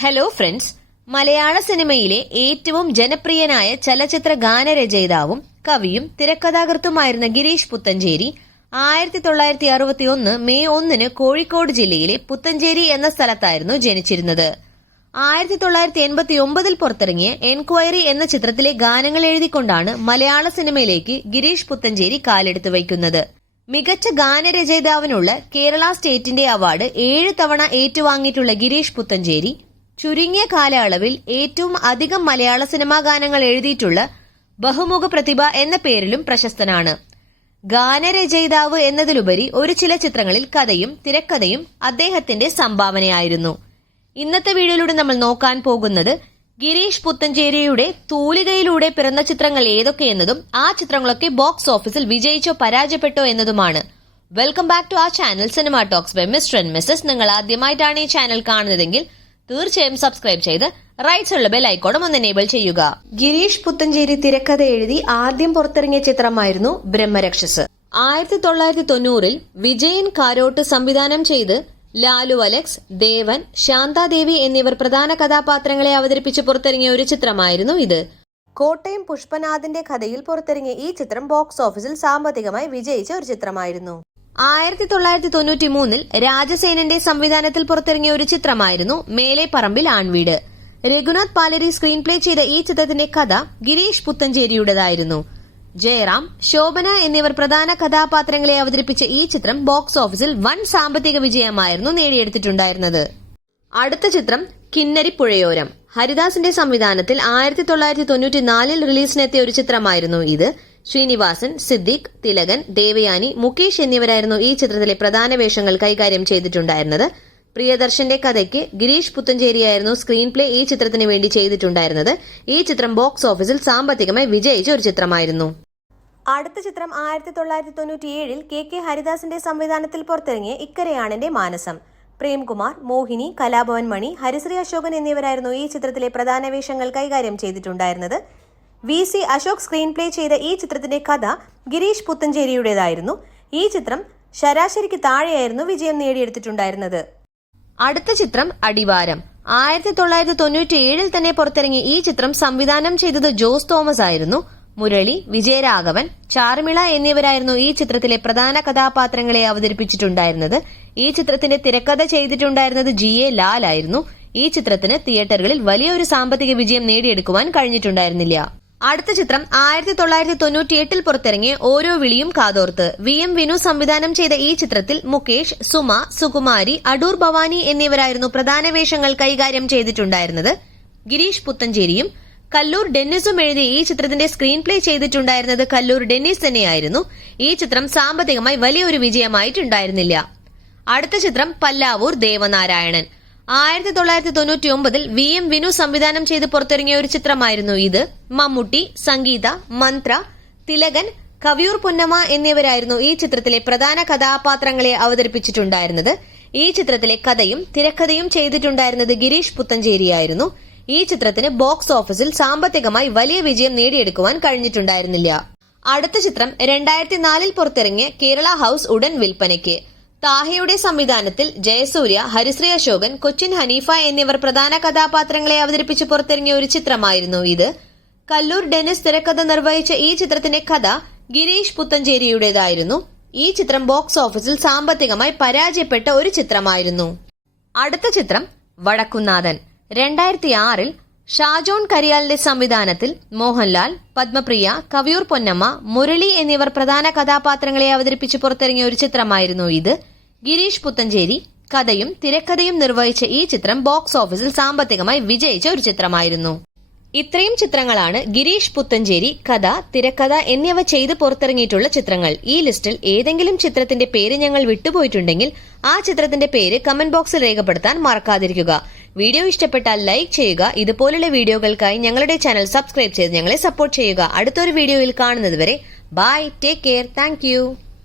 Hello friends, മലയാള സിനിമയിലെ ഏറ്റവും ജനപ്രിയനായ ചലച്ചിത്ര ഗാനരചയിതാവും കവിയും തിരക്കഥാകൃത്തുമായിരുന്ന ഗിരീഷ് പുത്തഞ്ചേരി 1961 മെയ് 1 കോഴിക്കോട് ജില്ലയിലെ പുത്തഞ്ചേരി എന്ന സ്ഥലത്തായിരുന്നു ജനിച്ചിരുന്നത്. 1989 പുറത്തിറങ്ങിയ എൻക്വയറി എന്ന ചിത്രത്തിലെ ഗാനങ്ങൾ എഴുതിക്കൊണ്ടാണ് മലയാള സിനിമയിലേക്ക് ഗിരീഷ് പുത്തഞ്ചേരി കാലെടുത്തു വയ്ക്കുന്നത്. മികച്ച ഗാനരചയിതാവിനുള്ള കേരള സ്റ്റേറ്റിന്റെ അവാർഡ് 7 തവണ ഏറ്റുവാങ്ങിയിട്ടുള്ള ഗിരീഷ് പുത്തഞ്ചേരി ചുരുങ്ങിയ കാലയളവിൽ ഏറ്റവും അധികം മലയാള സിനിമാ ഗാനങ്ങൾ എഴുതിയിട്ടുള്ള ബഹുമുഖ പ്രതിഭ എന്ന പേരിലും പ്രശസ്തനാണ്. ഗാനരചയിതാവ് എന്നതിലുപരി ഒരു ചില ചിത്രങ്ങളിൽ കഥയും തിരക്കഥയും അദ്ദേഹത്തിന്റെ സംഭാവനയായിരുന്നു. ഇന്നത്തെ വീഡിയോയിലൂടെ നമ്മൾ നോക്കാൻ പോകുന്നത് ഗിരീഷ് പുത്തഞ്ചേരിയുടെ തൂലികയിലൂടെ പിറന്ന ചിത്രങ്ങൾ ഏതൊക്കെയെന്നതും ആ ചിത്രങ്ങളൊക്കെ ബോക്സ് ഓഫീസിൽ വിജയിച്ചോ പരാജയപ്പെട്ടോ എന്നതുമാണ്. വെൽക്കം ബാക്ക് ടു ആ channel cinema talks by mister and missus. നിങ്ങൾ ആദ്യമായിട്ടാണ് ഈ ചാനൽ കാണുന്നതെങ്കിൽ തീർച്ചയായും സബ്സ്ക്രൈബ് ചെയ്ത് റൈറ്റ്സ് ഉള്ള ബെൽ ഐക്കോണും ഒന്ന് എനേബിൾ ചെയ്യുക. ഗിരീഷ് പുത്തഞ്ചേരി തിരക്കഥ എഴുതി ആദ്യം പുറത്തിറങ്ങിയ ചിത്രമായിരുന്നു ബ്രഹ്മരക്ഷസ്. 1990 വിജയൻ കാരോട്ട് സംവിധാനം ചെയ്ത് ലാലു അലക്സ്, ദേവൻ, ശാന്താദേവി എന്നിവർ പ്രധാന കഥാപാത്രങ്ങളെ അവതരിപ്പിച്ച് പുറത്തിറങ്ങിയ ഒരു ചിത്രമായിരുന്നു ഇത്. കോട്ടയം പുഷ്പനാഥിന്റെ കഥയിൽ പുറത്തിറങ്ങിയ ഈ ചിത്രം ബോക്സ് ഓഫീസിൽ സാമ്പത്തികമായി വിജയിച്ച ഒരു ചിത്രമായിരുന്നു. 1993 രാജസേനന്റെ സംവിധാനത്തിൽ പുറത്തിറങ്ങിയ ഒരു ചിത്രമായിരുന്നു മേലെ പറമ്പിൽ ആൺവീട്. രഘുനാഥ് പാലരി സ്ക്രീൻ പ്ലേ ചെയ്ത ഈ ചിത്രത്തിന്റെ കഥ ഗിരീഷ് പുത്തഞ്ചേരിയുടേതായിരുന്നു. ജയറാം, ശോഭന എന്നിവർ പ്രധാന കഥാപാത്രങ്ങളെ അവതരിപ്പിച്ച ഈ ചിത്രം ബോക്സ് ഓഫീസിൽ വൻ സാമ്പത്തിക വിജയമായിരുന്നു നേടിയെടുത്തിട്ടുണ്ടായിരുന്നത്. അടുത്ത ചിത്രം കിന്നരിപ്പുഴയോരം. ഹരിദാസിന്റെ സംവിധാനത്തിൽ 1994 റിലീസിനെത്തിയ ഒരു ചിത്രമായിരുന്നു ഇത്. ശ്രീനിവാസൻ, സിദ്ദിഖ്, തിലകൻ, ദേവയാനി, മുകേഷ് എന്നിവരായിരുന്നു ഈ ചിത്രത്തിലെ പ്രധാന വേഷങ്ങൾ കൈകാര്യം ചെയ്തിട്ടുണ്ടായിരുന്നത്. പ്രിയദർശന്റെ കഥയ്ക്ക് ഗിരീഷ് പുത്തഞ്ചേരിയായിരുന്നു സ്ക്രീൻ പ്ലേ ഈ ചിത്രത്തിന് വേണ്ടി ചെയ്തിട്ടുണ്ടായിരുന്നത്. ഈ ചിത്രം ബോക്സ് ഓഫീസിൽ സാമ്പത്തികമായി വിജയിച്ച ഒരു ചിത്രമായിരുന്നു. അടുത്ത ചിത്രം 1997 കെ ഹരിദാസിന്റെ സംവിധാനത്തിൽ പുറത്തിറങ്ങിയ ഇക്കരയാണെന്റെ മാനസം. പ്രേംകുമാർ, മോഹിനി, കലാഭവൻ മണി, ഹരിശ്രീ അശോകൻ എന്നിവരായിരുന്നു ഈ ചിത്രത്തിലെ പ്രധാന വേഷങ്ങൾ കൈകാര്യം ചെയ്തിട്ടുണ്ടായിരുന്നത്. VC അശോക് സ്ക്രീൻ പ്ലേ ചെയ്ത ഈ ചിത്രത്തിന്റെ കഥ ഗിരീഷ് പുത്തഞ്ചേരിയുടേതായിരുന്നു. ഈ ചിത്രം ശരാശരിക്ക് താഴെയായിരുന്നു വിജയം നേടിയെടുത്തിട്ടുണ്ടായിരുന്നത്. അടുത്ത ചിത്രം അടിവാരം. 1997 തന്നെ പുറത്തിറങ്ങിയ ഈ ചിത്രം സംവിധാനം ചെയ്തത് ജോസ് തോമസ് ആയിരുന്നു. മുരളി, വിജയരാഘവൻ, ചാർമിള എന്നിവരായിരുന്നു ഈ ചിത്രത്തിലെ പ്രധാന കഥാപാത്രങ്ങളെ അവതരിപ്പിച്ചിട്ടുണ്ടായിരുന്നത്. ഈ ചിത്രത്തിന്റെ തിരക്കഥ ചെയ്തിട്ടുണ്ടായിരുന്നത് GA ലാൽ ആയിരുന്നു. ഈ ചിത്രത്തിന് തിയേറ്ററുകളിൽ വലിയൊരു സാമ്പത്തിക വിജയം നേടിയെടുക്കുവാൻ കഴിഞ്ഞിട്ടുണ്ടായിരുന്നില്ല. അടുത്ത ചിത്രം 1998 പുറത്തിറങ്ങിയ ഓരോ വിളിയും കാതോർത്ത്. VM വിനു സംവിധാനം ചെയ്ത ഈ ചിത്രത്തിൽ മുകേഷ്, സുമ, സുകുമാരി, അടൂർ ഭവാനി എന്നിവരായിരുന്നു പ്രധാന വേഷങ്ങൾ കൈകാര്യം ചെയ്തിട്ടുണ്ടായിരുന്നത്. ഗിരീഷ് പുത്തഞ്ചേരിയും കല്ലൂർ ഡെന്നിസും എഴുതിയ ഈ ചിത്രത്തിന്റെ സ്ക്രീൻ പ്ലേ ചെയ്തിട്ടുണ്ടായിരുന്നത് കല്ലൂർ ഡെന്നിസ് തന്നെയായിരുന്നു. ഈ ചിത്രം സാമ്പത്തികമായി വലിയൊരു വിജയമായിട്ടുണ്ടായിരുന്നില്ല. അടുത്ത ചിത്രം പല്ലാവൂർ ദേവനാരായണൻ. 1999 VM വിനു സംവിധാനം ചെയ്ത് പുറത്തിറങ്ങിയ ഒരു ചിത്രമായിരുന്നു ഇത്. മമ്മൂട്ടി, സംഗീത, മന്ത്ര, തിലകൻ, കവിയൂർ പൊന്നമ്മ എന്നിവരായിരുന്നു ഈ ചിത്രത്തിലെ പ്രധാന കഥാപാത്രങ്ങളെ അവതരിപ്പിച്ചിട്ടുണ്ടായിരുന്നത്. ഈ ചിത്രത്തിലെ കഥയും തിരക്കഥയും ചെയ്തിട്ടുണ്ടായിരുന്നത് ഗിരീഷ് പുത്തഞ്ചേരിയായിരുന്നു. ഈ ചിത്രത്തിന് ബോക്സ് ഓഫീസിൽ സാമ്പത്തികമായി വലിയ വിജയം നേടിയെടുക്കുവാൻ കഴിഞ്ഞിട്ടുണ്ടായിരുന്നില്ല. അടുത്ത ചിത്രം 2004 പുറത്തിറങ്ങിയ കേരള ഹൌസ് ഉടൻ വിൽപ്പനയ്ക്ക്. താഹയുടെ സംവിധാനത്തിൽ ജയസൂര്യ, ഹരിശ്രീ അശോകൻ, കൊച്ചിൻ ഹനീഫ എന്നിവർ പ്രധാന കഥാപാത്രങ്ങളെ അവതരിപ്പിച്ച് പുറത്തിറങ്ങിയ ഒരു ചിത്രമായിരുന്നു ഇത്. കല്ലൂർ ഡെന്നിസ് തിരക്കഥ നിർവഹിച്ച ഈ ചിത്രത്തിന്റെ കഥ ഗിരീഷ് പുത്തഞ്ചേരിയുടേതായിരുന്നു. ഈ ചിത്രം ബോക്സ് ഓഫീസിൽ സാമ്പത്തികമായി പരാജയപ്പെട്ട ഒരു ചിത്രമായിരുന്നു. അടുത്ത ചിത്രം വടക്കുന്നാഥൻ. 2006 ഷാജോൺ കരിയാലിന്റെ സംവിധാനത്തിൽ മോഹൻലാൽ, പത്മപ്രിയ, കവിയൂർ പൊന്നമ്മ, മുരളി എന്നിവർ പ്രധാന കഥാപാത്രങ്ങളെ അവതരിപ്പിച്ച് പുറത്തിറങ്ങിയ ഒരു ചിത്രമായിരുന്നു ഇത്. ഗിരീഷ് പുത്തഞ്ചേരി കഥയും തിരക്കഥയും നിർവഹിച്ച ഈ ചിത്രം ബോക്സ് ഓഫീസിൽ സാമ്പത്തികമായി വിജയിച്ച ഒരു ചിത്രമായിരുന്നു. ഇത്രയും ചിത്രങ്ങളാണ് ഗിരീഷ് പുത്തഞ്ചേരി കഥ, തിരക്കഥ എന്നിവ ചെയ്ത് പുറത്തിറങ്ങിയിട്ടുള്ള ചിത്രങ്ങൾ. ഈ ലിസ്റ്റിൽ ഏതെങ്കിലും ചിത്രത്തിന്റെ പേര് ഞങ്ങൾ വിട്ടുപോയിട്ടുണ്ടെങ്കിൽ ആ ചിത്രത്തിന്റെ പേര് കമന്റ് ബോക്സിൽ രേഖപ്പെടുത്താൻ മറക്കാതിരിക്കുക. വീഡിയോ ഇഷ്ടപ്പെട്ടാൽ ലൈക്ക് ചെയ്യുക. ഇതുപോലുള്ള വീഡിയോകൾക്കായി ഞങ്ങളുടെ ചാനൽ സബ്സ്ക്രൈബ് ചെയ്ത് ഞങ്ങളെ സപ്പോർട്ട് ചെയ്യുക. അടുത്തൊരു വീഡിയോയിൽ കാണുന്നതുവരെ bye, take care, thank U.